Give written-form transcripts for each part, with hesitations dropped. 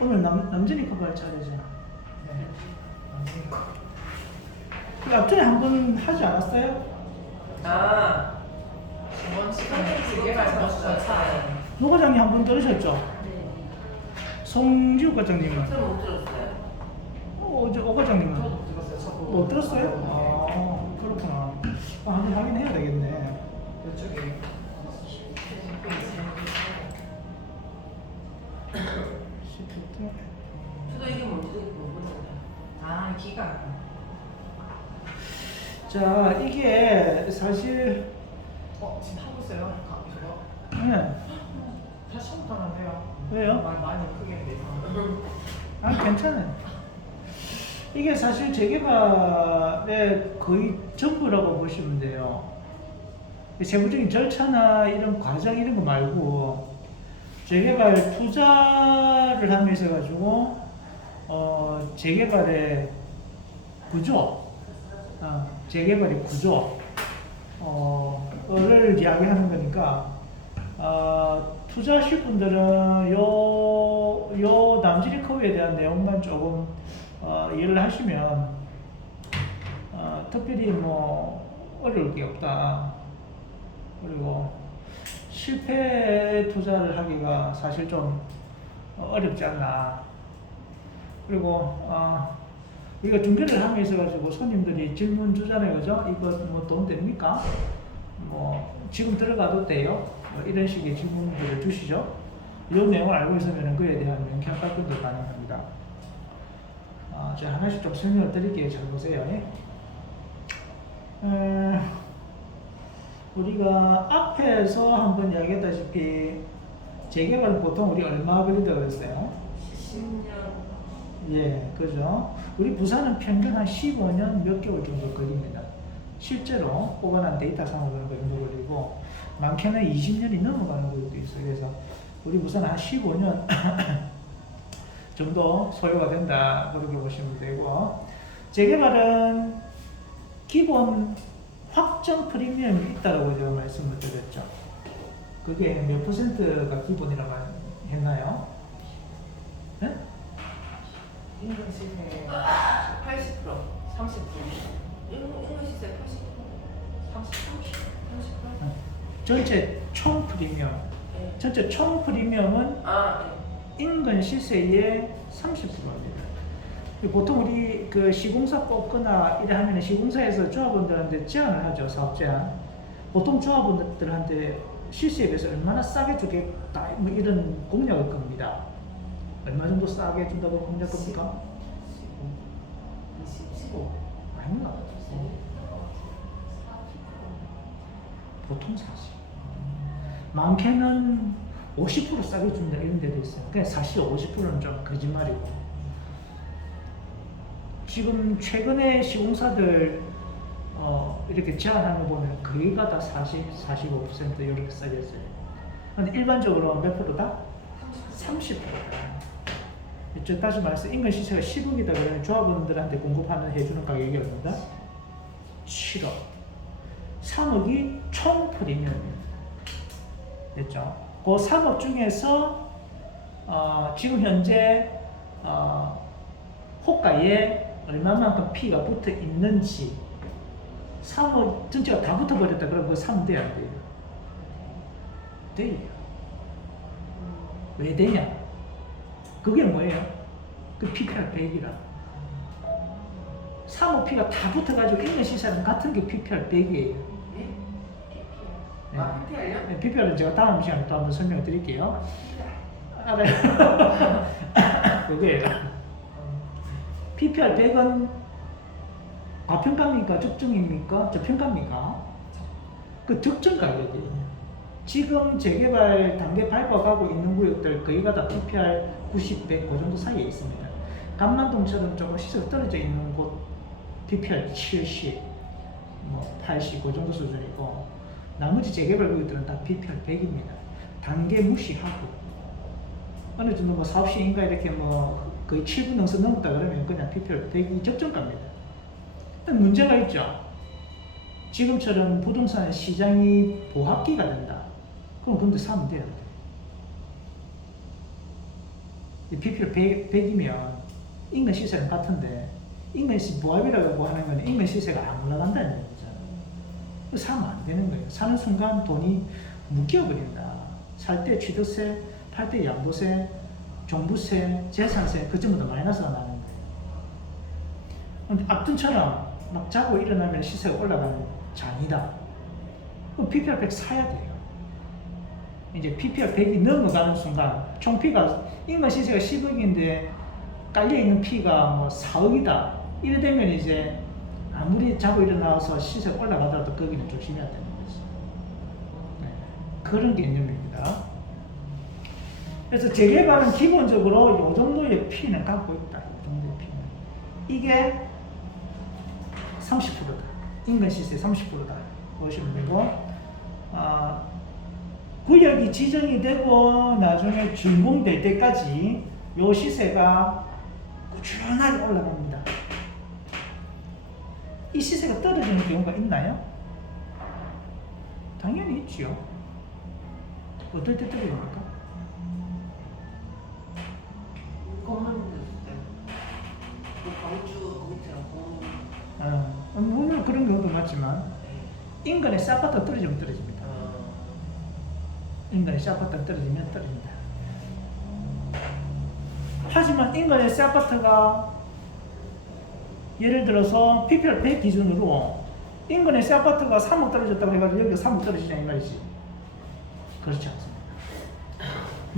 오늘 남진이 커버 차례죠. 네. 그 앞전에 한 번 하지 않았어요? 아, 저번 시간에 기계가 잡았어요. 노 과장님 한 번 들으셨죠? 네. 송지우 과장님은? 저는 못 들었어요. 어제 오 과장님은? 저도 못 들었어요. 저도 못 들었어요? 아, 그렇구나. 한번 확인해야 되겠네. 이쪽에 저도 이게 뭔지도 모르겠어요. 아, 기가. 자, 이게 사실 지금 하고 있어요? 저거? 네. 다시 처음부터 하면 돼요. 왜요? 말 많이 크게 내서. 아, 괜찮아요. 이게 사실 재개발의 거의 전부라고 보시면 돼요. 세부적인 절차나 이런 과정 이런 거 말고 재개발 투자를 하면서 가지고 재개발의 구조, 재개발의 구조 를 이야기하는 거니까 투자하실 분들은 요 남지리 커브에 대한 내용만 조금 이해를 하시면 특별히 뭐 어려울 게 없다. 그리고 실패 투자를 하기가 사실 좀 어렵지 않나. 그리고 이거 중계를 하면서 가지고 손님들이 질문 주잖아요, 그죠? 이거 뭐 돈 됩니까? 뭐 지금 들어가도 돼요? 뭐 이런 식의 질문들을 주시죠. 이 내용을 알고 있으면 그에 대한 명쾌한 답변도 가능합니다. 제가 하나씩 좀 설명을 드릴게요. 잘 보세요. 우리가 앞에서 한번 이야기했다시피 재개발은 보통 우리 얼마 걸린다고 그랬어요? 10년. 예, 그죠? 우리 부산은 평균 한 15년 몇 개월 정도 걸립니다. 실제로 뽑아난 데이터상으로 그 정도 걸리고 많게는 20년이 넘어가는 것도 있어요. 그래서 우리 부산은 한 15년 정도 소요가 된다. 그렇게 보시면 되고, 재개발은 기본 확정 프리미엄이 있다고 제가 말씀을 드렸죠. 그게 몇 퍼센트가 기본이라고 했나요? 네? 인근 시세 80%. 30%. 인근 시세 80%. 30%. 전체 총 프리미엄. 네. 전체 총 프리미엄은 아, 인근 시세의 30%입니다. 보통 우리 그 시공사 뽑거나 이래 하면 시공사에서 조합원들한테 제안을 하죠. 사업 제안. 보통 조합원들한테 시세에 비해서 얼마나 싸게 주겠다 뭐 이런 공약을 겁니다. 얼마 정도 싸게 준다고 공약 겁니까? 15. 아닙니다. 보통 40. 많게는 50% 싸게 준다 이런 데도 있어요. 그냥 사실 50%는 좀 거짓말이고. 지금 최근에 시공사들 이렇게 제안하는 거 보면 거의가 다 40, 45% 이렇게 싸졌어요. 근데 일반적으로 몇 프로다? 30%다. 저 다시 말해서 인근 시세가 10억이다 그러면 조합원들한테 공급하는 해주는 가격이 얼마다? 7억. 3억이 총 프리미엄입니다. 됐죠? 그 3억 중에서 지금 현재 호가에 얼마만큼 피가 붙어 있는지 3억 전체가 다 붙어버렸다 그러면 그거 사면 돼요? 안 돼요? 돼요. 왜 되냐? 그게 뭐예요? 그 PPR 100이라. 3억 피가 다 붙어가지고 있는 시세랑 같은 게 PPR 100이에요. 네? 아, PPR요? PPR은 제가 다음 시간에 또 한번 설명을 드릴게요. 알아요? 그거예요. PPR 100은 과평가입니까? 적정입니까? 저평가입니까? 그 적정 가격이에요. 지금 재개발 단계 밟아가고 있는 구역들 거의가 다 PPR 90, 100 그 정도 사이에 있습니다. 감만동처럼 조금 시세가 떨어져 있는 곳 PPR 70, 뭐 80, 그 정도 수준이고 나머지 재개발 구역들은 다 PPR 100입니다. 단계 무시하고 어느 정도 뭐 사업 시인가 이렇게 뭐 거의 7분 능선 넘었다 그러면 그냥 PPR 100이 적정가입니다. 문제가 있죠. 지금처럼 부동산 시장이 보합기가 된다. 그럼 근데 사면 돼요. 이 PPR 100이면 인근 시세는 같은데 인근 시 보합이라고 하는 건 인근 시세가 안 올라간다는 얘기잖아요. 사면 안 되는 거예요. 사는 순간 돈이 묶여버린다. 살 때 취득세, 팔 때 양도세, 종부세, 재산세 그 전부 다 마이너스가 나는 거예요. 근데 앞전처럼 막 자고 일어나면 시세가 올라가는 장이다. 그럼 PPR 100 사야 돼요. 이제 PPR 100이 넘어가는 순간 총 P가 인근 시세가 10억인데 깔려있는 P가 뭐 4억이다. 이래 되면 이제 아무리 자고 일어나서 시세가 올라가더라도 거기는 조심해야 되는 거죠. 네. 그런 개념입니다. 그래서 재개발은 기본적으로 이 정도의 P는 갖고 있다. 이 정도의 P는. 이게 30%다. 인근 시세 30%다. 보시면 되고, 구역이 지정이 되고 나중에 준공될 때까지 요 시세가 꾸준하게 올라갑니다. 이 시세가 떨어지는 경우가 있나요? 당연히 있지요. 어떨 때 떨어집니까? 공무원들 있을 때. 뭐 광주 거기처럼 공무원. 물론 그런 경우도 많지만 인근의 새 아파트가 떨어지면 떨어집니다. 인근의 새 아파트가 떨어지면 떨어집니다. 하지만 인근의 새 아파트가 예를 들어서 PPR 100 기준으로 인근의 새 아파트가 3억 떨어졌다고 해가지고 여기가 3억 떨어지냐 이 말이지. 그렇지 않습니다.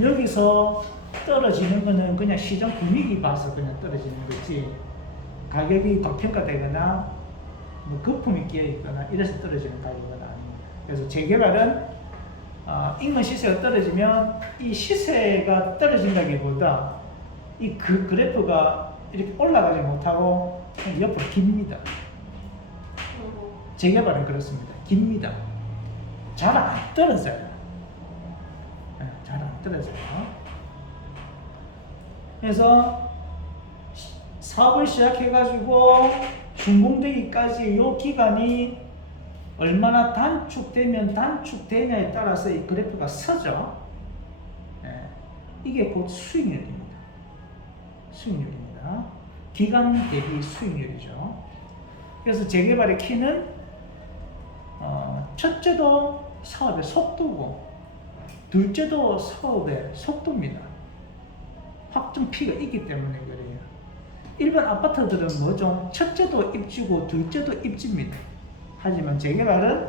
여기서 떨어지는 거는 그냥 시장 분위기 봐서 그냥 떨어지는 거지 가격이 과평가되거나 뭐 거품이 끼어 있거나 이래서 떨어지는 가격은 아닙니다. 그래서 재개발은 인근 시세가 떨어지면 이 시세가 떨어진다기보다 이 그래프가 이렇게 올라가지 못하고 그냥 옆으로 깁니다. 재개발은 그렇습니다. 깁니다. 잘 안 떨어져요. 잘 안 떨어져요. 그래서 사업을 시작해가지고 준공되기까지 이 기간이 얼마나 단축되면 단축되냐에 따라서 이 그래프가 서죠. 이게 곧 수익률입니다. 수익률입니다. 기간 대비 수익률이죠. 그래서 재개발의 키는 첫째도 사업의 속도고 둘째도 사업의 속도입니다. 확정 P가 있기 때문에 그래요. 일반 아파트들은 뭐죠? 첫째도 입지고 둘째도 입지입니다. 하지만 재개발은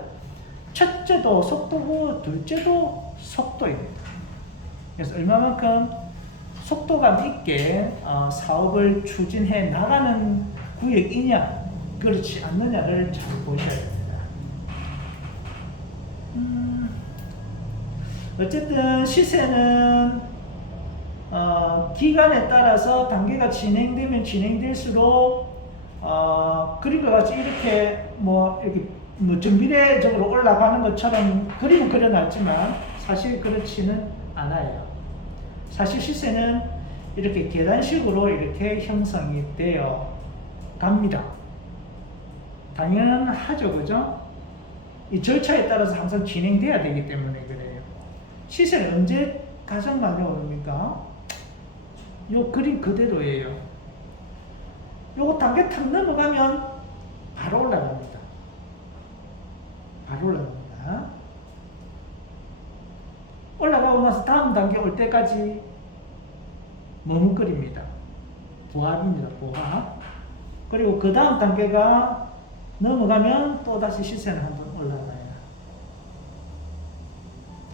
첫째도 속도고 둘째도 속도입니다. 그래서 얼마만큼 속도감 있게 사업을 추진해 나가는 구역이냐 그렇지 않느냐를 잘 보셔야 됩니다. 어쨌든 시세는 기간에 따라서 단계가 진행되면 진행될수록 그림과 같이 이렇게 정비례적으로 올라가는 것처럼 그림은 그려놨지만 사실 그렇지는 않아요. 사실 시세는 이렇게 계단식으로 이렇게 형성이 되어 갑니다. 당연하죠, 그죠? 이 절차에 따라서 항상 진행돼야 되기 때문에 그래요. 시세는 언제 가장 많이 오릅니까? 요 그림 그대로예요. 요거 단계 탁 넘어가면 바로 올라갑니다. 바로 올라갑니다. 올라가고 나서 다음 단계 올 때까지 머뭇거립니다. 보합입니다. 보합. 그리고 그 다음 단계가 넘어가면 또다시 시세는 한번 올라가요.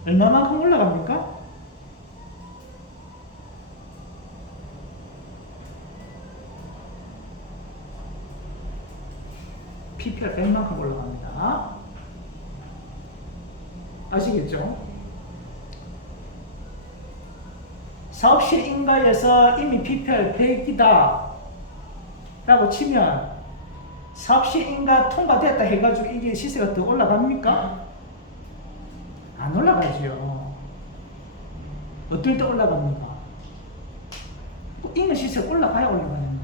얼마만큼 올라갑니까? PPR 100만큼 올라갑니다. 아시겠죠? 사업실 인가에서 이미 PPR 100이다 라고 치면 사업실 인가 통과됐다 해가지고 이게 시세가 더 올라갑니까? 안 올라가죠. 어떨 때 올라갑니까? 인가 시세가 올라가야 올라가는 거예요.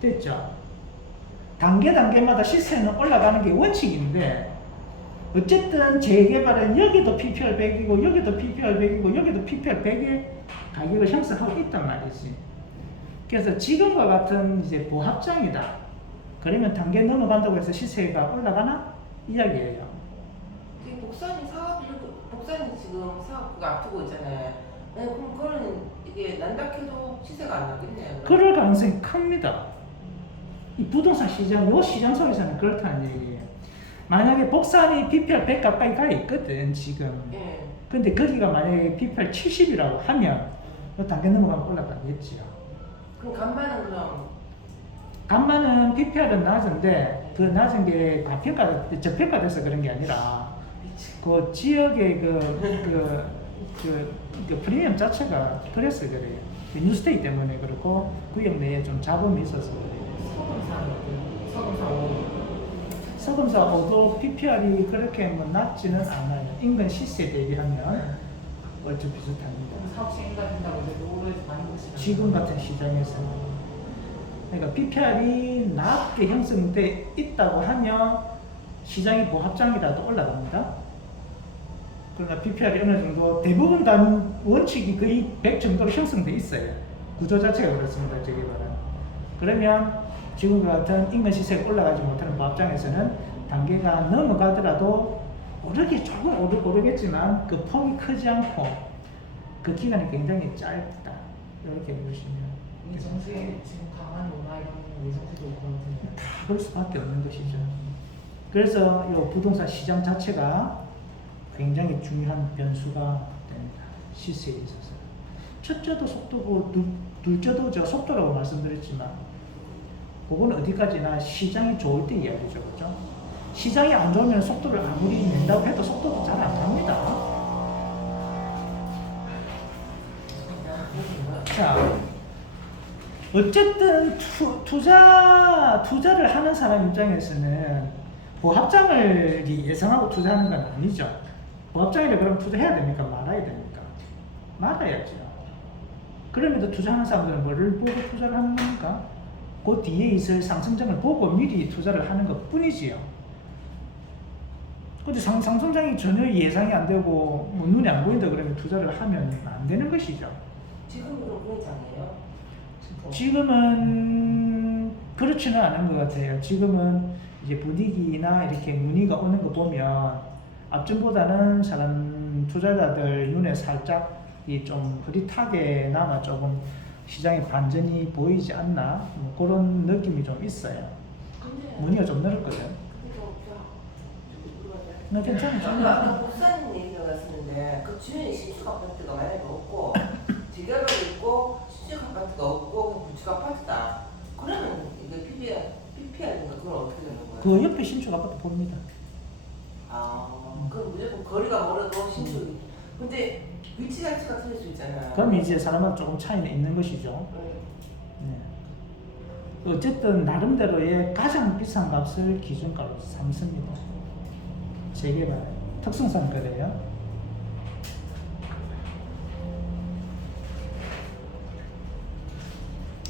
됐죠? 단계마다 시세는 올라가는 게 원칙인데 어쨌든 재개발은 여기도 PPR 100이고 여기도 PPR 100이고 여기도 PPR 100의 가격을 형성하고 있단 말이지. 그래서 지금과 같은 이제 보합장이다. 그러면 단계 넘어간다고 해서 시세가 올라가나? 이야기예요. 지금 복산이 지금 사업 그거 앞두고 있잖아요. 네, 그럼 그거는 이게 난다해도 시세가 안 나겠네요. 그럴 가능성이 큽니다. 이 부동산 시장, 요 시장 속에서는 그렇다는 얘기예요. 만약에 복산이 PPR 100 가까이 가 있거든, 지금. 예. 근데 거기가 만약에 PPR 70이라고 하면 요 단계 넘어가면 올라가겠지요. 그럼 간만은 그럼 간만은 PPR은 낮은데 그 낮은 게 저평가돼서 그런 게 아니라 그 지역의 그 프리미엄 자체가 그래서 그래요. 뉴스테이 때문에 그렇고 구역 내에 좀 잡음이 있어서 그래요. 서금사 5도 PPR이 그렇게 뭐 낮지는 않아요. 인근 시세 대비하면 얼추 비슷합니다. 사업 시행된다고 이제 노후에서 많이 보시면 지금 같은 시장에서. 그러니까 PPR이 낮게 형성돼 있다고 하면 시장이 보합장이라도 올라갑니다. 그러나 PPR이 어느 정도 대부분 다 원칙이 거의 100 정도로 형성돼 있어요. 구조 자체가 그렇습니다. 재개발은. 그러면 지금과 같은 인근 시세가 올라가지 못하는 보합장에서는 단계가 넘어가더라도 조금 오르겠지만 그 폭이 크지 않고 그 기간이 굉장히 짧다. 이렇게 보시면 이정수에 지금 강한 문화 이런 이정수도 있거든요. 다 그럴 수밖에 없는 것이죠. 그래서 이 부동산 시장 자체가 굉장히 중요한 변수가 됩니다. 시세에 있어서. 첫째도 속도고 둘째도 제가 속도라고 말씀드렸지만 그건 어디까지나 시장이 좋을 때 이야기죠. 그렇죠? 시장이 안 좋으면 속도를 아무리 낸다고 해도 속도도 잘 안 갑니다. 자, 어쨌든 투자를 하는 사람 입장에서는 보합장을 예상하고 투자하는 건 아니죠. 보합장이라 그러면 투자해야 됩니까? 말아야 됩니까? 말아야죠. 그럼에도 투자하는 사람들은 뭐를 보고 투자를 하는 겁니까? 그 뒤에 있을 상승장을 보고 미리 투자를 하는 것 뿐이지요. 근데 상승장이 전혀 예상이 안 되고 뭐 눈에 안 보인다 그러면 투자를 하면 안 되는 것이죠. 지금은 그런 장이에요. 지금은 그렇지는 않은 것 같아요. 지금은 이제 분위기나 이렇게 문의가 오는 거 보면 앞전보다는 사람 투자자들 눈에 살짝 이 좀 흐릿하게 나마 조금 시장의 반전이 보이지 않나 뭐 그런 느낌이 좀 있어요. 문의가 좀 늘었거든. 나 괜찮아. 아까 복사님 얘기가 왔었는데 그 주변에 신축 아파트가 만약에 없고 재개발이 있고 신축 아파트가 없고 구축 아파트다. 그러면 이게 PPR인가 그건 어떻게 되는 거예요? 그 옆에 신축 아파트 봅니다. 그럼 무조건 거리가 멀어도 신축이. 근데 위치 자체가 틀릴 수 있잖아요. 그럼 이제 사람마다 조금 차이는 있는 것이죠. 네. 어쨌든 나름대로의 가장 비싼 값을 기준가로 삼습니다. 재개발 특성상 그래요.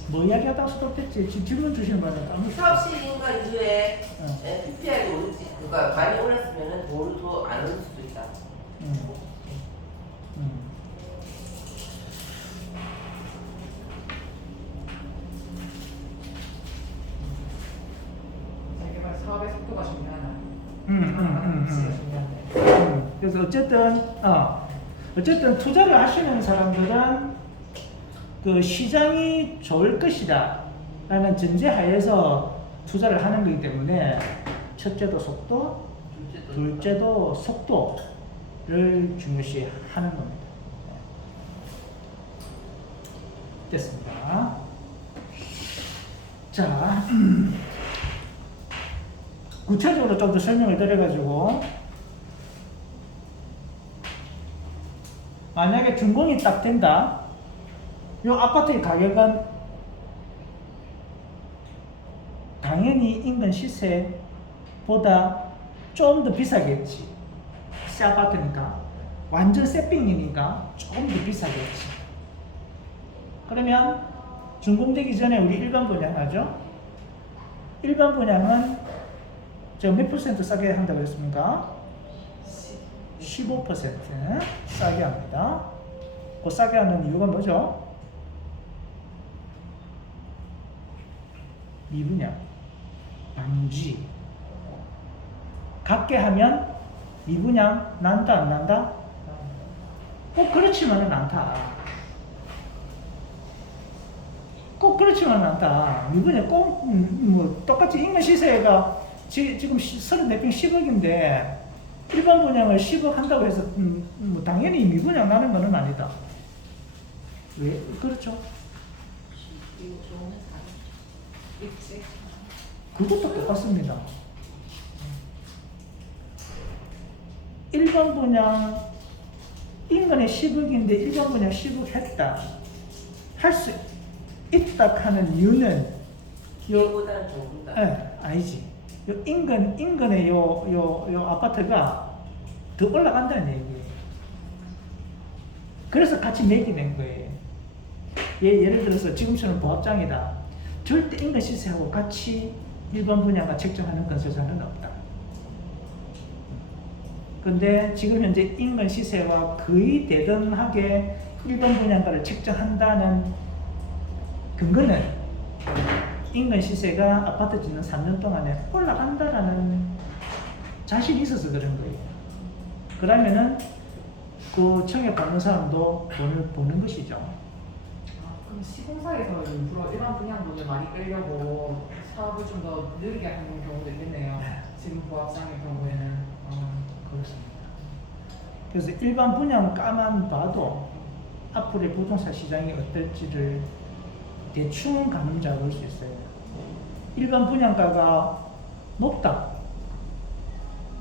뭐 이야기하다가 수도됐지. 지금 질문 주시는 거는 아무 사업 시행인가 이후에 응. PPR이 오르지, 그러니까 많이 올랐으면은 더 안 오를 수도 있다. 재개발 사업의 속도가 중요하나? 시가 중요한데. 그래서 어쨌든 투자를 하시는 사람들은 그 시장이 좋을 것이다 라는 전제하에서 투자를 하는 거기 때문에 첫째도 속도, 둘째도 속도를 중요시 하는 겁니다. 됐습니다. 자, 구체적으로 좀 더 설명을 드려가지고 만약에 준공이 딱 된다. 이 아파트의 가격은 당연히 인근 시세보다 좀 더 비싸겠지. 새 아파트니까 완전 새 빙이니까 조금 더 비싸겠지. 그러면 준공되기 전에 우리 일반 분양하죠. 일반 분양은 제가 몇 % 싸게 한다고 했습니까? 15% 싸게 합니다. 그 싸게 하는 이유가 뭐죠? 미분양, 방지. 같게 하면 미분양 난다 안 난다? 꼭 그렇지만은 않다. 꼭 그렇지만은 않다. 미분양 꼭 뭐 똑같이 인근 시세가 지금 34평 10억인데 일반 분양을 10억 한다고 해서 뭐 당연히 미분양 나는 거는 아니다. 왜? 그렇죠. 이거 좋은 회사 있지. 그것도 똑같습니다. 일반 분양 인근에 10억인데 일반 분양 10억 했다. 할 수 있다 하는 이유는 이거보다는 조금 더. 아니지. 요 인근의 요 아파트가 더 올라간다는 얘기예요. 그래서 같이 매기된 거예요. 예를 들어서 지금처럼 보합장이다. 절대 인근 시세하고 같이 일반 분양가 책정하는 건설사는 없다. 근데 지금 현재 인근 시세와 거의 대등하게 일반 분양가를 책정한다는 근거는 인근 시세가 아파트 짓는 3년 동안에 올라간다라는 자신이 있어서 그런 거예요. 그러면은 그 청약 받는 사람도 돈을 버는 것이죠. 그럼 시공사에서 일부러 일반 분양분을 많이 끌려고 사업을 좀 더 느리게 하는 경우도 있겠네요. 지금 보합상의 경우에는. 그렇습니다. 그래서 일반 분양가만 봐도 앞으로의 부동산 시장이 어떨지를 대충 감을 잡을 수 있어요. 일반 분양가가 높다.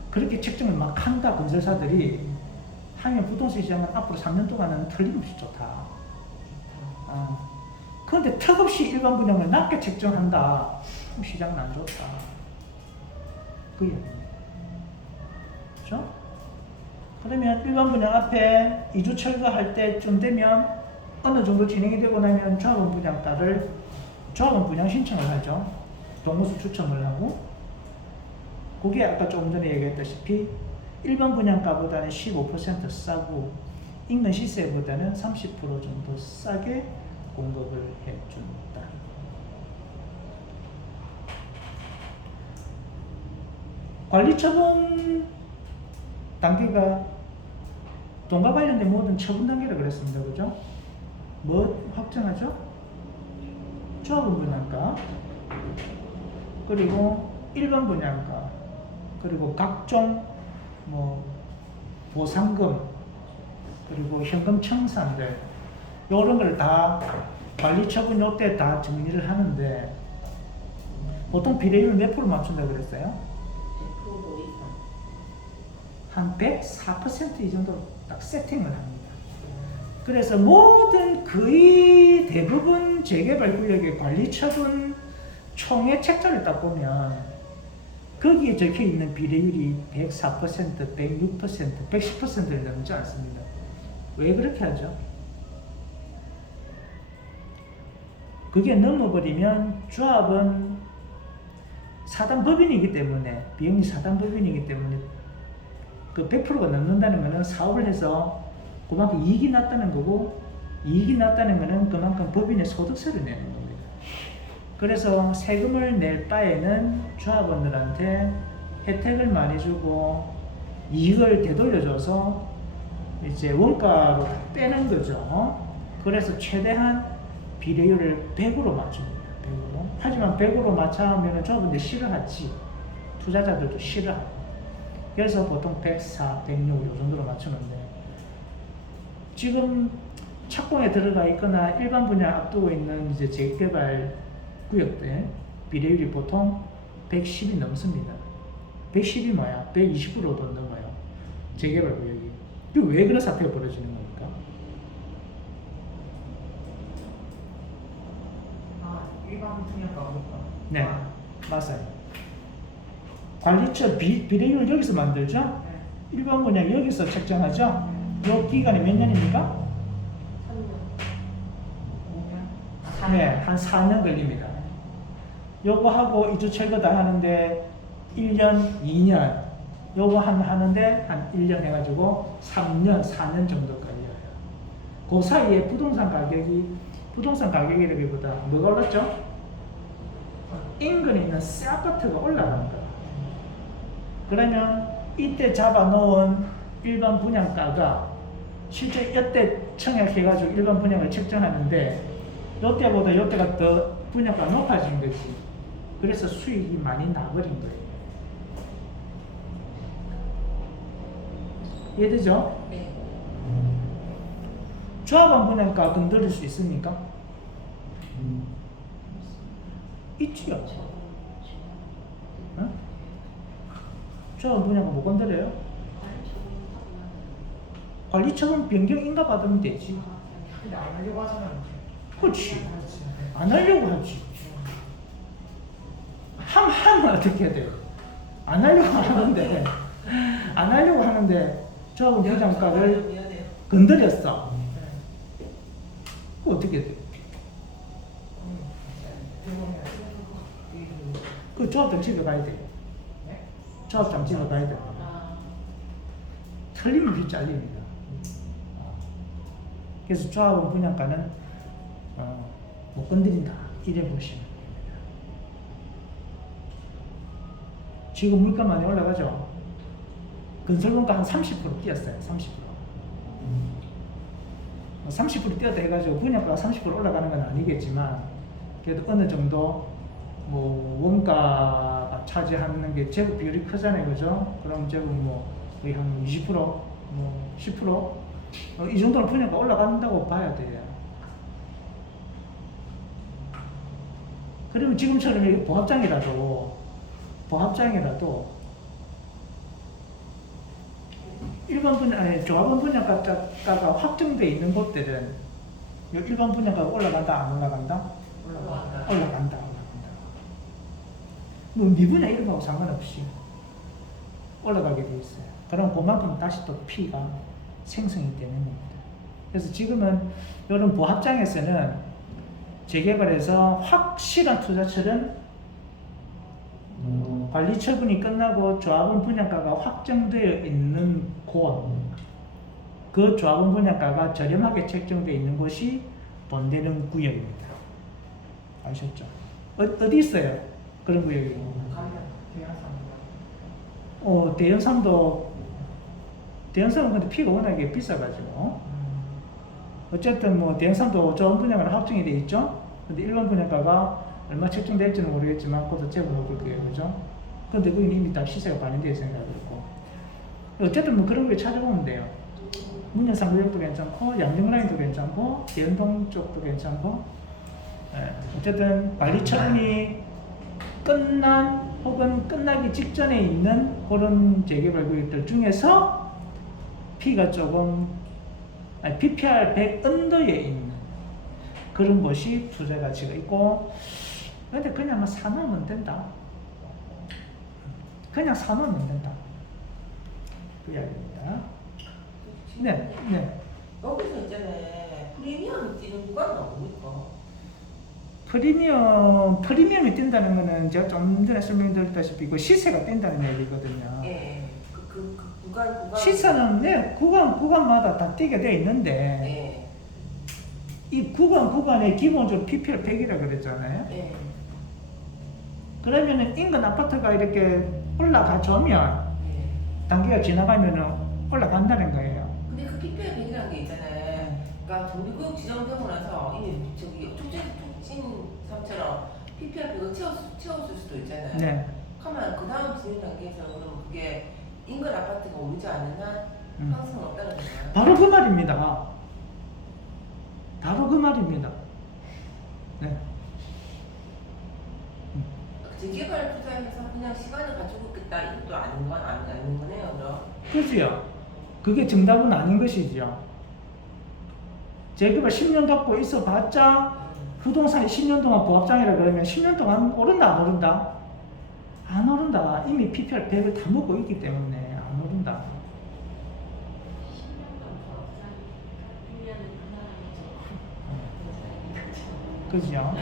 그렇게 책정을 막 한다, 건설사들이 하면 부동산 시장은 앞으로 3년 동안은 틀림없이 좋다. 그런데 턱없이 일반 분양을 낮게 책정한다. 그럼 시장은 안 좋다. 그 얘기입니다. 그렇죠? 그러면 일반 분양 앞에 이주 철거할 때쯤 되면 어느 정도 진행이 되고 나면 조합원 분양가를 조합원 분양 신청을 하죠. 동호수 추첨을 하고 그게 아까 조금 전에 얘기했다시피 일반 분양가보다는 15% 싸고 인근 시세보다는 30% 정도 싸게 공급을 해준다. 관리처분 단계가 돈과 관련된 모든 처분 단계라고 그랬습니다. 그죠? 뭐 확정하죠? 조합원 분양가, 그리고 일반 분양가, 그리고 각종 뭐 보상금, 그리고 현금 청산들 이런 걸 다 관리처분 요때 다 정리를 하는데 보통 비례율 몇 프로 맞춘다고 그랬어요? 100% 이상. 한 104% 이 정도로 딱 세팅을 합니다. 그래서 모든 거의 대부분 재개발 구역의 관리처분 총의 책자를 딱 보면 거기에 적혀 있는 비례율이 104%, 106%, 110%를 넘지 않습니다. 왜 그렇게 하죠? 그게 넘어버리면 조합은 사단법인이기 때문에, 비영리 사단법인이기 때문에 그 100%가 넘는다는 것은 사업을 해서 그만큼 이익이 났다는 거고, 이익이 났다는 것은 그만큼 법인의 소득세를 내는 겁니다. 그래서 세금을 낼 바에는 조합원들한테 혜택을 많이 주고 이익을 되돌려줘서 이제 원가로 빼는 거죠. 그래서 최대한 비례율을 100으로 맞춥니다. 100으로. 하지만 100으로 맞춰하면 조합원들이 싫어하지. 투자자들도 싫어하고. 그래서 보통 104, 106 이 정도로 맞추는데 지금 착공에 들어가 있거나 일반 분야 앞두고 있는 이제 재개발 구역들 비례율이 보통 110이 넘습니다. 110이 뭐야? 120%도 넘어요. 재개발 구역이. 이게 왜 그런 사태가 벌어지는 겁니까? 일반 분양가 어렵다. 네, 맞아요. 관리처 비례율 여기서 만들죠? 네. 일반 분양 여기서 책정하죠? 이 기간이 몇 년입니까? 3년. 네, 한 4년 걸립니다. 요거 하고 이주 철거 다 하는데 1년, 2년 요거 하는데 한 1년 해가지고 3년, 4년 정도 걸려요. 그 사이에 부동산 가격이라기보다 뭐가 올랐죠? 인근에 있는 새 아파트가 올라간 거야. 그러면 이때 잡아놓은 일반 분양가가 실제 이때 청약해가지고 일반 분양을 책정하는데 이때보다 이때가 더 분양가가 높아진 거지. 그래서 수익이 많이 나버린 거예요. 이해되죠? 네. 조합원 분양가 건드릴 수 있습니까? 있지요. 응? 조합원 분양가 못 건드려요? 관리처분 변경 인가받으면 되지. 근데 안 하려고 하잖아요. 그렇지. 안 하려고 하지. 하면 어떻게 해야 돼요? 안 하려고 하는데, 조합원 분양가를 미안해요. 건드렸어. 그 어떻게 돼? 그 조합장 집에 가야 돼. 조합장 집에 가야 돼. 틀리면 비 잘립니다. 그래서 조합원 분양가는 못 건드린다. 이래 보시면 됩니다. 지금 물가 많이 올라가죠? 건설분가 한 30% 뛰었어요. 30% 뛰었다 해가지고 분양가가 30% 올라가는 건 아니겠지만 그래도 어느 정도 뭐 원가가 차지하는 게 제법 비율이 크잖아요. 그죠? 그럼 제법 뭐 거의 한 20%, 뭐 10%? 이 정도는 분양가 올라간다고 봐야 돼요. 그러면 지금처럼 이렇게 보합장이라도 조합원 분양가가 확정돼 있는 곳들은 일반 분양가가 올라간다 안 올라간다? 올라간다. 뭐 미분양 이런 거하고 상관없이 올라가게 돼 있어요. 그럼 그만큼 다시 또 피가 생성이 되는 겁니다. 그래서 지금은 이런 보합장에서는 재개발에서 확실한 투자처는 관리 처분이 끝나고 조합원 분양가가 확정되어 있는 곳, 그 조합원 분양가가 저렴하게 책정되어 있는 곳이 돈 되는 구역입니다. 아셨죠? 어디 있어요? 그런 구역이? 대형삼은 근데 피가 워낙에 비싸가지고 어쨌든 뭐 대형삼도 조합원 분양가는 확정이 돼 있죠. 근데 일반 분양가가 얼마 책정될지는 모르겠지만 그것도 제법 높을 거예요, 그죠? 근데 그게 이미 다 시세가 반영되어 생각이 있고 어쨌든 뭐 그런 거 찾아보면 돼요. 문현상구역도 괜찮고 양정라인도 괜찮고 대연동 쪽도 괜찮고 어쨌든 관리 처분이 끝난 혹은 끝나기 직전에 있는 그런 재개발 구역들 중에서 P가 조금 PPR 100 언더에 있는 그런 곳이 투자 가치가 있고 근데 그냥 사놓으면 된다. 그냥 사놓으면 된다. 그 이야기입니다. 네. 여기서 있잖아요. 프리미엄이 뛰는 구간은 뭡니까? 프리미엄이 뛴다는 거는 제가 좀 전에 설명드렸다시피 그 시세가 뛴다는 얘기거든요. 예. 그 구간. 시세는 구간마다 다 뛰게 돼 있는데 예. 이 구간에 기본적으로 PPL 100이라 그랬잖아요. 예. 그러면은 인근 아파트가 이렇게 올라가주면 단계가 지나가면은 올라간다는 거예요. 근데 그 PPL 100이라는 게 있잖아요. 그러니까 정비구역 지정되고 나서 이미 저기 촉진삼처럼 PPL 100을 채웠을 수도 있잖아요. 네. 그러면 그 다음 진입 단계에서 그러면 그게 인근 아파트가 오르지 않는 한 가능성은 없다는 건가요? 바로 그 말입니다. 네. 재개발 투자해서 그냥 시간을 가지고 있겠다 이것도 아닌 거네요, 그럼. 그렇지요. 그게 정답은 아닌 것이죠. 재개발 10년 갖고 있어 봤자 부동산이 10년 동안 보합장이라 그러면 10년 동안 오른다 안 오른다? 안 오른다. 이미 PPR 100을 다 먹고 있기 때문에 안 오른다. 그죠?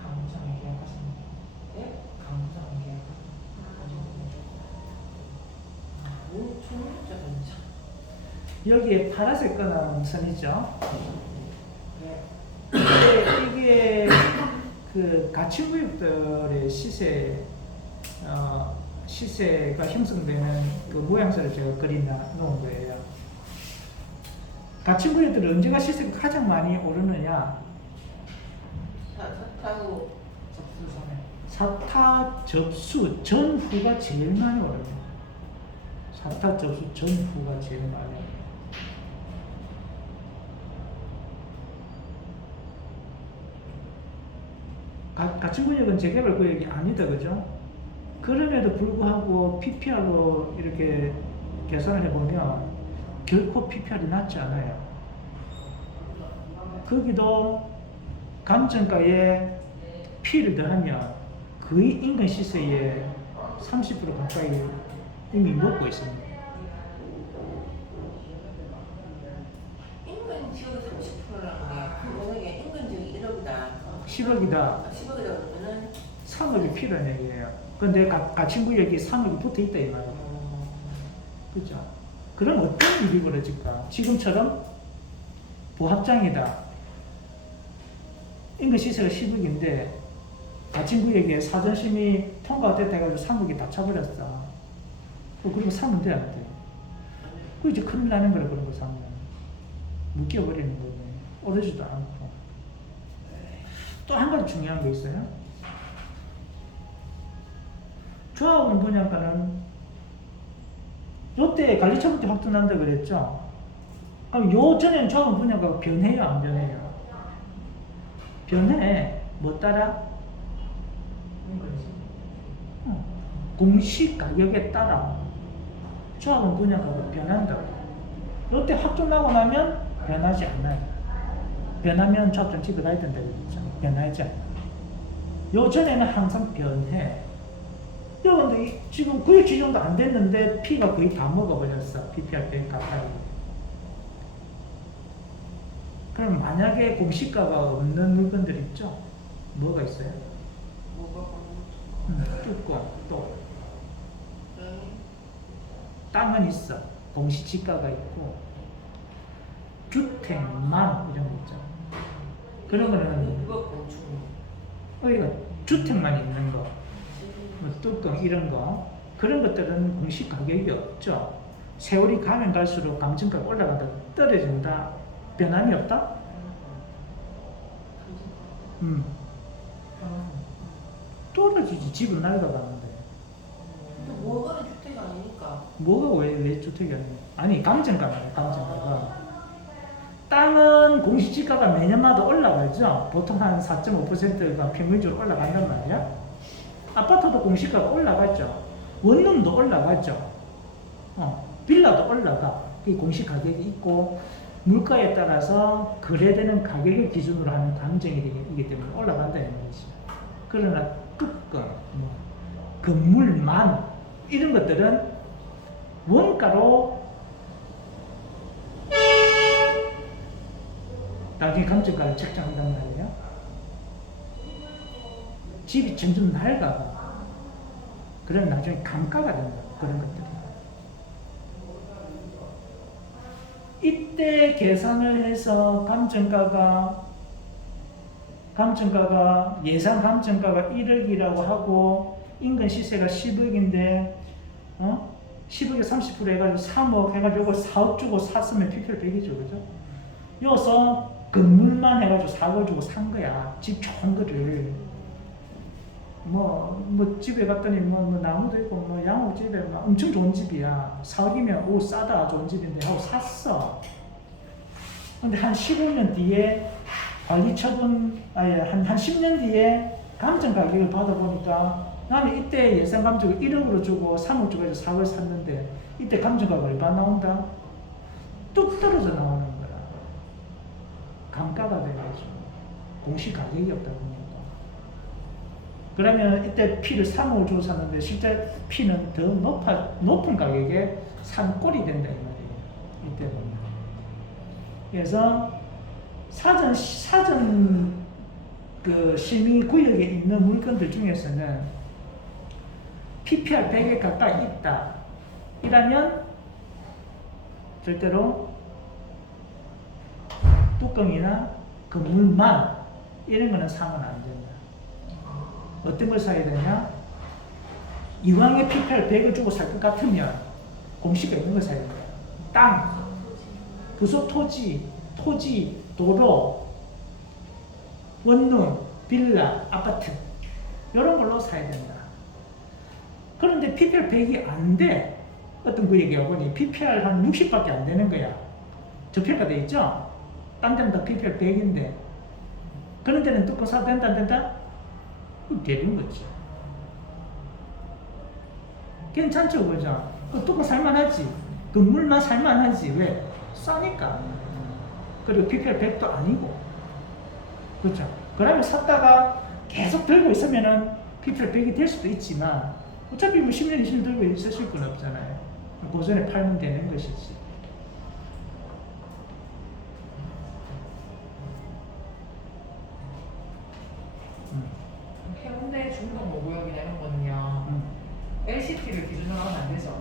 강부장에 계약하시는 예? 강부장에 계약 여기에 파란색 거는 선이죠. 네. 이게 그 가치구역들의 시세가 형성되는 그 모양새를 제가 그려 놓은 거예요. 가치구역들은 언제가 시세가 가장 많이 오르느냐? 사타구 접수 전에. 사타 접수 전후가 제일 많이 오릅니다. 사타 접수 전후가 제일 많이 오릅니다. 가치구역은 재개발 구역이 아니다, 그죠? 그럼에도 불구하고 PPR로 이렇게 계산을 해보면 결코 PPR이 낮지 않아요. 거기도 감정가에 P를 더하면 거의 인근 시세의 30% 가까이 이미 먹고 있습니다. 인근 지역의 30%라는 게그 금액에 인근 지역이 1억이다. 10억이다. 10억이다 그러면은 3억이 필요한 얘기예요. 근데 가칭구역이 3억이 붙어 있다 이 말이에요. 그죠? 그럼 어떤 일이 벌어질까? 지금처럼 부합장이다. 인근 시세가 10억인데 가칭구역에 사전심의 통과가 됐다 해가지고 3억이 다 차버렸어. 그리고 사면 돼, 안 돼? 그 이제 큰일 나는 거라 그런 거 사면. 묶여버리는 거네. 오르지도 않고. 또 한 가지 중요한 거 있어요. 조합원 분양가는 요때 관리처분때 확정난다 그랬죠? 그럼 요 전에는 조합원 분양가가 변해요, 안 변해요? 변해. 뭐 따라? 공시 가격에 따라 조합원 분양가가 변한다고. 요때 확정 나고 나면 변하지 않아요. 변하면 조합장 집에 가야 된다고 그랬죠. 변하지 않아요. 요 전에는 항상 변해. 여러분들 지금 구역 지정도 안 됐는데 P가 거의 다 먹어버렸어. PPR 100 가까이. 그럼 만약에 공시가가 없는 물건들 있죠? 뭐가 있어요? 뚜껑 또 땅은 있어. 공시지가가 있고 주택만 이런 거 있잖아. 그러면은 그거 건축. 여기가 주택만 있는 거, 뭐 뚜껑 이런 거 그런 것들은 공시 가격이 없죠. 세월이 가면 갈수록 감정가가 올라간다, 떨어진다, 변함이 없다. 떨어지지. 집은 낡아가는데. 근데 뭐가 주택이 아니니까. 뭐가 왜 주택이 아니야? 아니 감정가네. 감정가가 땅은 공시지가가 매년마다 올라가죠. 보통 한 4.5%가 평균적으로 올라간단 말이야. 아파트도 공시가가 올라가죠. 원룸도 올라가죠. 빌라도 올라가. 이 공시 가격이 있고 물가에 따라서 거래되는 가격을 기준으로 하는 감정이기 때문에 올라간다는 말이죠. 그러나 뚜껑, 건물만 이런 것들은 원가로 나중에 감정가를 책정한단 말이에요. 집이 점점 낡아가. 그러면 나중에 감가가 된다. 그런 것들이. 이때 계산을 해서 감정가가 예상 감정가가 1억이라고 하고 인근 시세가 10억인데 10억에 30% 해가지고 3억 해가지고 4억 주고 샀으면 PPR 100이죠. 그죠? 여기서 건물만 해가지고 4억 주고 산 거야. 집 좋은 거를. 뭐 집에 갔더니 뭐 나무도 있고 뭐 양호집에 뭐 엄청 좋은 집이야. 4억이면 오 싸다 좋은 집인데 하고 샀어. 근데 한 15년 뒤에 관리처분 한 10년 뒤에 감정 가격을 받아보니까 나는 이때 예상 감정을 1억으로 주고 3억 주고 해서 4억을 샀는데 이때 감정가가 얼마 나온다? 뚝 떨어져 나오는 거야. 감가가 돼가지고 공시 가격이 없다 보니까. 그러면 이때 P를 3억을 주고 샀는데 실제 P는 더 높은 가격에 산 꼴이 된다 이 말이에요. 이때 보면. 그래서 사전 그 심의 구역에 있는 물건들 중에서는 PPR 100에 가까이 있다. 이라면 절대로 뚜껑이나 그 물만 이런 거는 사면 안 된다. 어떤 걸 사야 되냐? 이왕에 PPR 100을 주고 살 것 같으면 공시가 있는 걸 사야 된다. 땅, 부속 토지, 도로, 원룸, 빌라, 아파트 이런 걸로 사야 된다. 그런데 PPR 100이 안 돼. 어떤 구역에 보니 PPR 한 60밖에 안 되는 거야. 저평가돼 있죠? 딴 데는 다 PPR 100인데 그런 데는 뚜껑 사도 된다 안 된다? 되는 거지. 괜찮죠, 그죠? 그 뚜껑 살만하지. 건물만 살만하지. 왜? 싸니까. 그리고 PPR 100도 아니고. 그죠? 그러면 샀다가 계속 들고 있으면은 PPR 100이 될 수도 있지만 어차피 뭐 10년, 20년 들고 있으실 건 없잖아요. 그 전에 팔면 되는 것이지. 해운대 중동 모구역이나 이런 거는요. LCT를 기준으로 하면 안 되죠.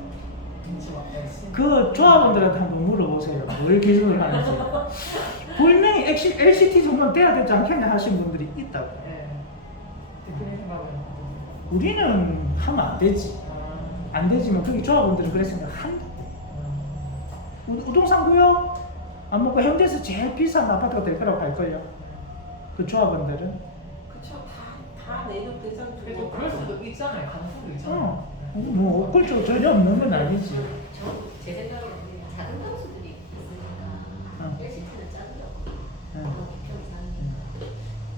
그 조합원들한테 한번 물어보세요. 뭘 기준으로 하는지. 분명히 LCT 정도는 돼야 되지 않겠냐 하시는 분들이 있다고. 네. 대표님 생각은? 우리는 하면 안 되지. 안 되지만 거기 조합원들은 그랬으니까 한다. 우동산 구역 안 먹고 해운대에서 제일 비싼 아파트가 될 거라고 할걸요. 그 조합원들은. 그쵸. 다 내륙 대상 그래도 그럴 수도 있잖아요. 가능성도 있잖아요. 뭐 없을줄 전혀 없는 건 아니지. 제 생각에는 작은 평수들이 있으니까 LCT는 작은 게 없고 기평이 사는 게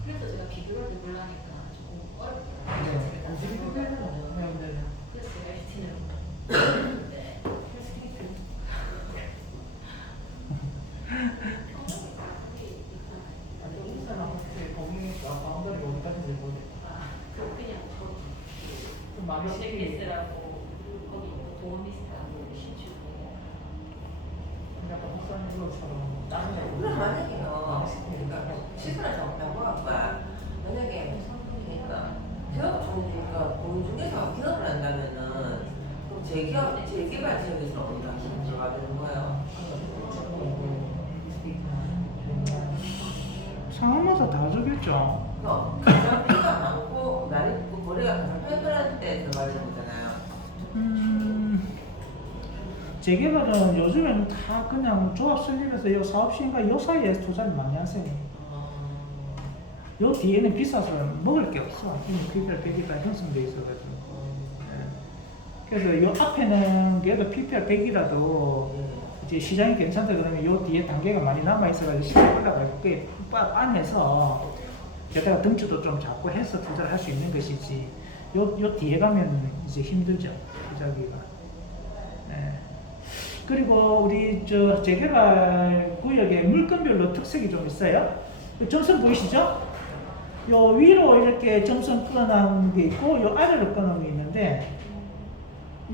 그래서 제가 비교를 해보려니까 조금 어렵더라고요. 해운대는. 그래서 제가 LCT는 했는데 우동산 아파트의 범위가 바운더리가 어디까지인지 모르겠다. 그냥 좀 많이 SS라고 거기 도어미스라고 신주고 약간 부산 유로처럼 다른 데 그럼 만약에요. 그러니까 시선을 잘못한 것 같고요. 만약에 그러니까 기업 종류가 돈 중에서 기업을 한다면은 그럼 재개발 지역에서 우리가 힘 들어가야 되는 거예요. 상황마다 다르겠죠. 가장 피가 많고 날이 그 거리가 가장 활발할 때 들어가야 되는 거잖아요. 재개발은 요즘에는 다 그냥 조합 설립해서 요 사업시인가 요 사이에 투자를 많이 하세요. 요 뒤에는 비싸서 먹을 게 없어. 이미 PPR 100이가 형성돼 있어가지고. 그래서 요 앞에는 그래도 PPR 100이라도 이제 시장이 괜찮다 그러면 요 뒤에 단계가 많이 남아 있어가지고 시장이 올라갈 게 안에서 게다가 덩치도 좀 작고 해서 투자를 할 수 있는 것이지. 요 뒤에 가면 이제 힘들죠. 투자기가. 그리고 우리 저 재개발 구역에 물건별로 특색이 좀 있어요. 점선 보이시죠? 요 위로 이렇게 점선 끊어놓은 게 있고 요 아래로 끊어놓은 게 있는데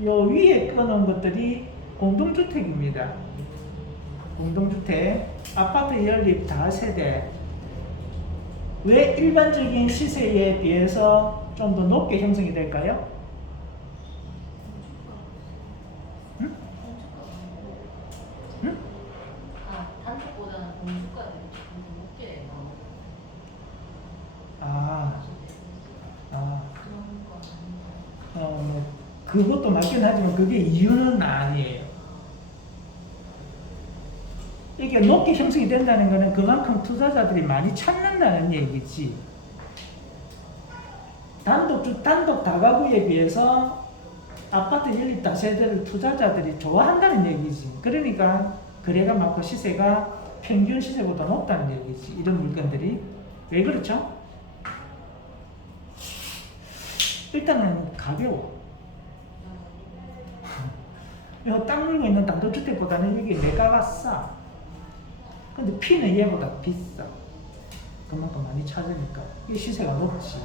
요 위에 끊어놓은 것들이 공동주택입니다. 공동주택, 아파트 연립 다세대. 왜 일반적인 시세에 비해서 좀 더 높게 형성이 될까요? 응? 응? 단독보다는 공주가들이 조금 더 높게 나오는 뭐 그것도 맞긴 하지만 그게 이유는 아니에요. 이게 높게 형성이 된다는 것은 그만큼 투자자들이 많이 찾는다는 얘기지. 단독 다가구에 비해서 아파트 연립 다세대를 투자자들이 좋아한다는 얘기지. 그러니까 거래가 많고 시세가 평균 시세보다 높다는 얘기지. 이런 물건들이. 왜 그렇죠? 일단은 가벼워. 땅 물고 있는 단독주택보다는 여기 매가가 싸. 근데 피는 얘보다 비싸. 그만큼 많이 찾으니까. 이 시세가 높지.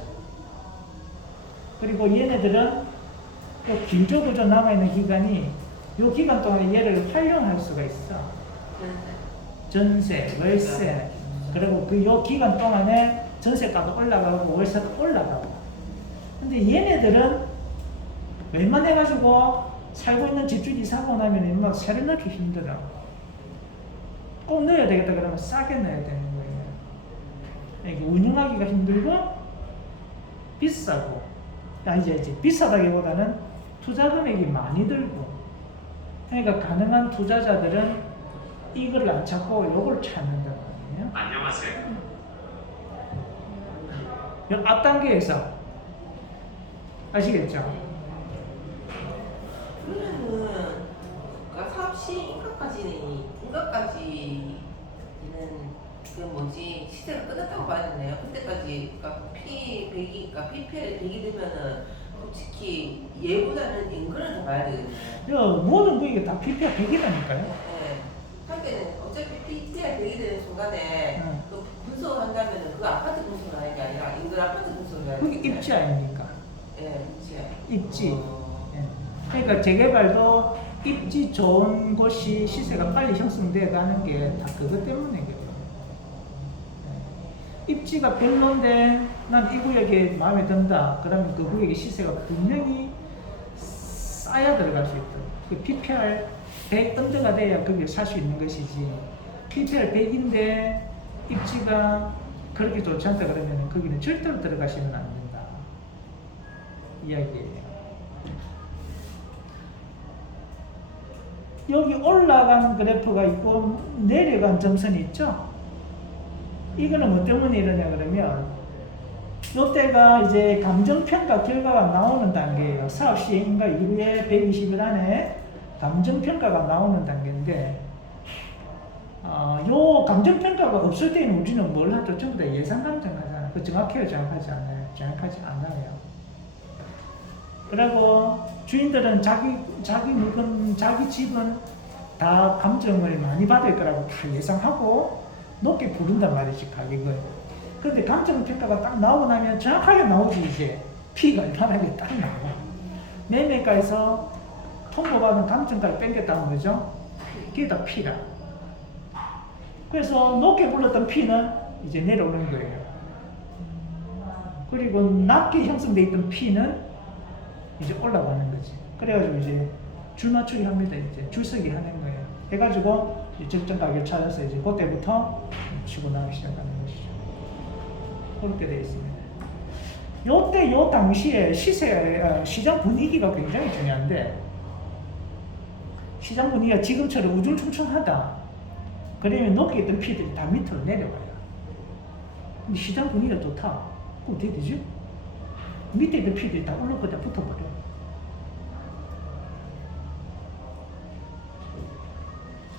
그리고 얘네들은 길적으로 남아있는 기간이 이 기간 동안에 얘를 활용할 수가 있어. 전세, 월세. 그리고 요 기간 동안에 전세가도 올라가고 월세도 올라가고. 근데 얘네들은 웬만해가지고 살고 있는 집주인이 사고 나면 막 새로 넣기 힘들어. 꼭 넣어야 되겠다 그러면 싸게 넣어야 되는 거예요. 그러니까 운영하기가 힘들고 비싸고, 이제 비싸다기보다는 투자 금액이 많이 들고, 그러니까 가능한 투자자들은 이걸 안 찾고 이걸 찾는단 말이에요. 안녕하세요. 이 앞 단계에서 아시겠죠? 그러면은 그러니까 사업 시행 인가까지는 그 뭐지 시세가 끝났다고 봐야 되네요. 그때까지 그러니까 P100이 그러니까 PPL 100이 되면은 솔직히 얘보다는 인근을 더 봐야 되겠네요. 모든 거 다 PPR 100이라니까요. 네. 할 때는 어차피 PPL 100이 되는 순간에 그 분석을 한다면은 그 아파트 분석을 하는 게 아니라 인근 아파트 분석을 해야 그게 되겠네요. 입지 아닙니까? 네, 입지. 입지. 어. 예. 그러니까 재개발도 입지 좋은 곳이 시세가 빨리 형성돼 가는 게 다 그것 때문이거든요. 예. 입지가 별론데 난 이 구역에 마음에 든다. 그러면 그 구역의 시세가 분명히 싸야 들어갈 수 있다. 그 PPR 100 언더가 돼야 거기에 살 수 있는 것이지. PPR 100인데 입지가 그렇게 좋지 않다 그러면 거기는 절대로 들어가시면 안 된다. 이야기예요. 여기 올라간 그래프가 있고 내려간 점선이 있죠. 이거는 뭐 때문에 이러냐 그러면 이때가 이제 감정평가 결과가 나오는 단계예요. 사업 시행인가 이후에 120일 안에 감정평가가 나오는 단계인데 요 감정평가가 없을 때는 우리는 뭘 하죠? 전부 다 예상 감정하잖아요. 그 정확해요? 정확하지 않아요? 정확하지 않아요. 그리고 주인들은 자기 물건, 자기 집은 다 감정을 많이 받을 거라고 다 예상하고 높게 부른단 말이지, 가격을. 그런데 감정평가가 딱 나오고 나면 정확하게 나오지, 이제. P가 얼마나게 딱 나와. 매매가에서 통보받은 감정가를 땡겼다는 거죠. 그게 다 P라. 그래서 높게 불렀던 P는 이제 내려오는 거예요. 그리고 낮게 형성되어 있던 P는 이제 올라가는 거지. 그래가지고 이제 줄 맞추기 합니다. 이제 줄서기 하는 거예요. 해가지고 적정 가격 찾아서 이제 그때부터 치고 나가기 시작하는 것이죠. 그렇게 되어 있습니다. 요때 요 당시에 시장 분위기가 굉장히 중요한데, 시장 분위기가 지금처럼 우중충충하다. 그러면 높게 있던 P들이 다 밑으로 내려와요. 근데 시장 분위기가 좋다. 그럼 어떻게 되지? 밑에 있는 P들이 다 올라가다 붙어버려.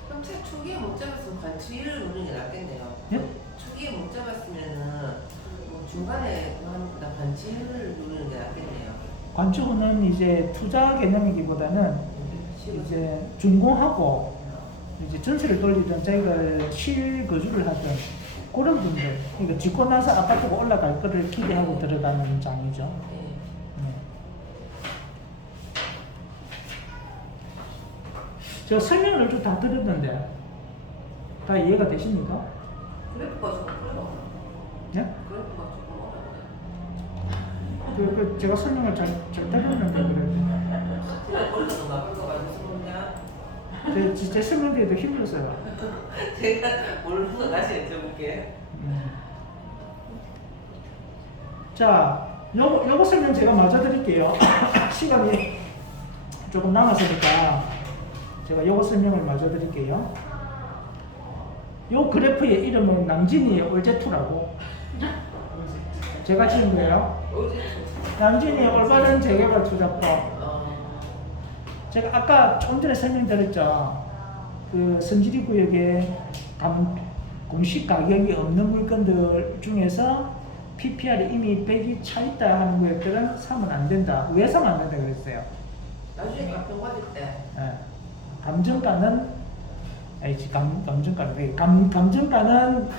그럼 차 초기에 못 잡았으면 관치를 누르는 게 낫겠네요. 예? 초기에 못 잡았으면은 뭐 중간에 하는 것보다 관치를 누르는 게 낫겠네요. 관주는 이제 투자 개념이기보다는 이제 준공하고 이제 전세를 돌리든 자기가 실거주를 하든 그런 분들, 그러니까 짓고 나서 아파트가 올라갈 거를 기대하고 들어가는 장이죠. 네. 네. 제가 설명을 좀 다 들었는데 다 이해가 되십니까? 그래프가 조금 어려워. 네? 그래프가 조금 어려워. 제가 설명을 잘 들었는데 그래요. 스티를 걸려도 나쁠 거 같아서 그냥 제 설명드리기도 힘들었어요. 제가 모르는 거 다시 여쭤볼게. 자, 요거 설명 제가 마저 드릴게요. 시간이 조금 남았으니까 제가 요거 설명을 마저 드릴게요. 요 그래프의 이름은 남진이의 올제투라고 제가 지은 거예요. 남진이의 올바른 재개발 투자법. 제가 아까 좀 전에 설명드렸죠. 그 성지리 구역에 공시 가격이 없는 물건들 중에서 PPR이 이미 100이 차 있다 하는 구역들은 사면 안 된다. 왜 사면 안 된다 그랬어요? 나중에 가평 받을 때 예. 감정가는 감정가는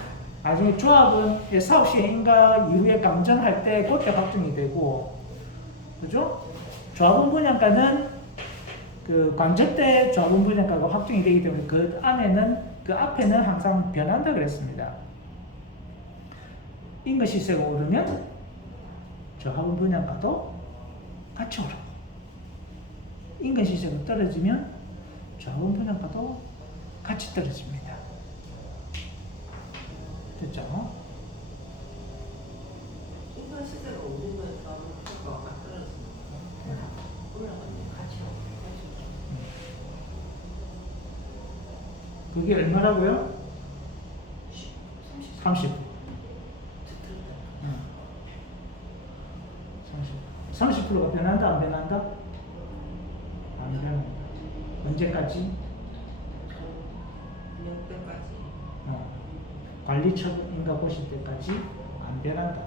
나중에 조합은 사업 시행인가 이후에 감정할 때 그때 확정이 되고, 그죠? 조합원 분양가는 그 관저 때 조합원 분양가가 확정이 되기 때문에 그 안에는 그 앞에는 항상 변한다 그랬습니다. 인근 시세가 오르면 조합원 분양가도 같이 오르고, 인근 시세가 떨어지면 조합원 분양가도 같이 떨어집니다. 시세가 오르면 가격 막 떨어지는 올라가네. 같이 그게 얼마라고요? 30. 30%가 변한다 안 변한다? 안 변한다. 언제까지? 그냥 때까지. 관리처분인가 보실 때까지 안 변한다.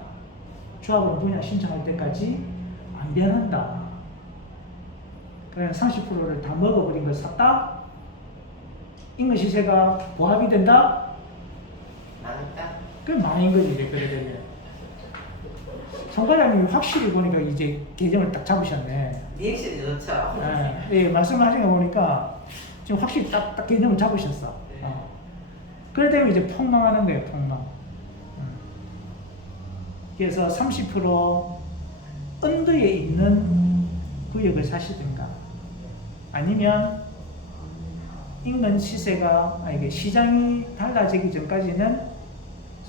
조합원 분양 신청할 때까지 안 변한다. 그냥 30%를 다 먹어버린 걸 샀다? 인근 시세가 보합이 된다? 망했다. 그게 망인 거지 이제 그래 되면. 송 과장님이 확실히 보니까 이제 계정을 딱 잡으셨네. 리액션이 좋죠. 예, 말씀하신 거 보니까 지금 확실히 딱 개념을 잡으셨어. 네. 그래 되면 이제 폭망하는 거예요, 폭망. 그래서 30% 언더에 있는 구역을 사시든가 아니면 인근 시세가 이게 시장이 달라지기 전까지는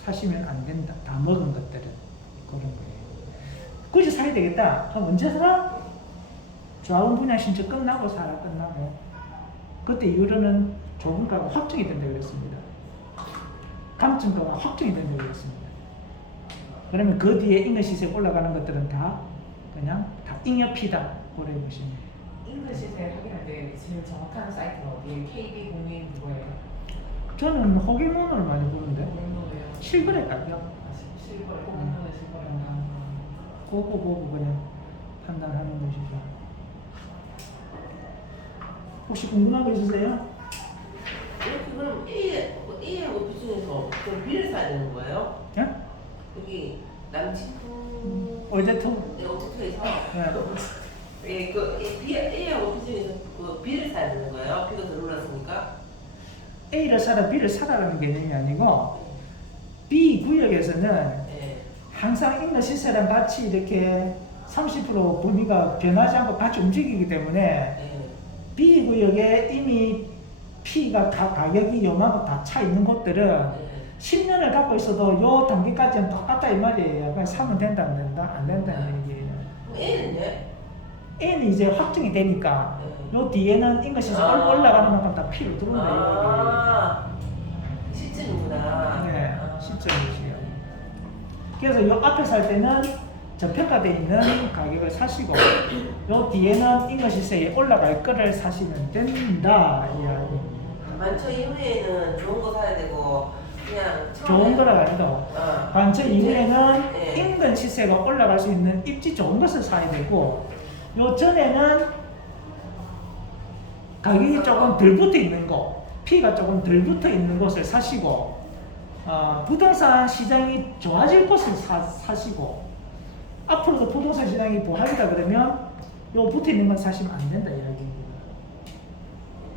사시면 안 된다. 다 먹은 것들은 그런 거예요. 굳이 사야 되겠다. 그럼 언제 사라? 조합원 분양 신청 끝나고 사라. 끝나고 그때 이후로는 조금가가 확정이 된다 그랬습니다. 감점가가 확정이 된다 그랬습니다. 그러면 그 뒤에 인근 시세 올라가는 것들은 다 그냥 다 잉여피다. 그래 보시면. 인근 시세 확인할 때 제일 정확한 사이트가 어디예요? KB 공인 그거예요? 저는 호기문을 많이 보는데 공인도예요. 실거래 가격 실거래, 공인도는 실거래인가? 그거 보고 그냥 판단하는 것이죠. 혹시 궁금한 거 있으세요? 이렇게 그럼 A하고 B 중에서 그럼 B를 사야 되는 거예요? 예? 여기 남친구 올데토? 오토에서 네. 예, 그 A하고 B 중에서 그 B를 사야 되는 거예요? B가 더 올랐으니까? A를 사라 B를 사라라는 개념이 아니고 B 구역에서는 예. 항상 인근 시세랑 같이 이렇게 30% 범위가 변하지 않고 같이 움직이기 때문에 예. B 구역에 이미 P가 가격이 요만큼 다 차 있는 곳들은 예. 10년을 갖고 있어도 요 단계까지는 똑같다 이 말이에요. 그냥 사면 된다 안 된다? 안 된다는 얘기예요. 그럼 A는요? A는 이제 확정이 되니까 네. 요 뒤에는 인근 시세 올라가는 만큼 다 P로 들어온다 아, 시점이구나. 이 얘기예요. 네, 아. 시점이시요. 그래서 요 앞에 살 때는 저평가되어 있는 가격을 사시고 요 뒤에는 인근 시세에 올라갈 거를 사시면 된다 이 이야기입니다. 만초 이후에는 좋은 거 사야 되고 그냥 좋은 거라 아니도 관철 이후에는 네. 인근 시세가 올라갈 수 있는 입지 좋은 것을 사야 되고 요 전에는 가격이 조금 덜 붙어 있는 거, P가 조금 덜 붙어 있는 곳을 사시고 부동산 시장이 좋아질 곳을 사시고 앞으로도 부동산 시장이 보합이다 그러면 요 붙어 있는 건 사시면 안 된다 이야기입니다.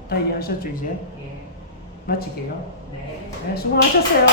다 이해하셨죠 이제? 예. 마칠게요. 네. 네, 수고하셨어요.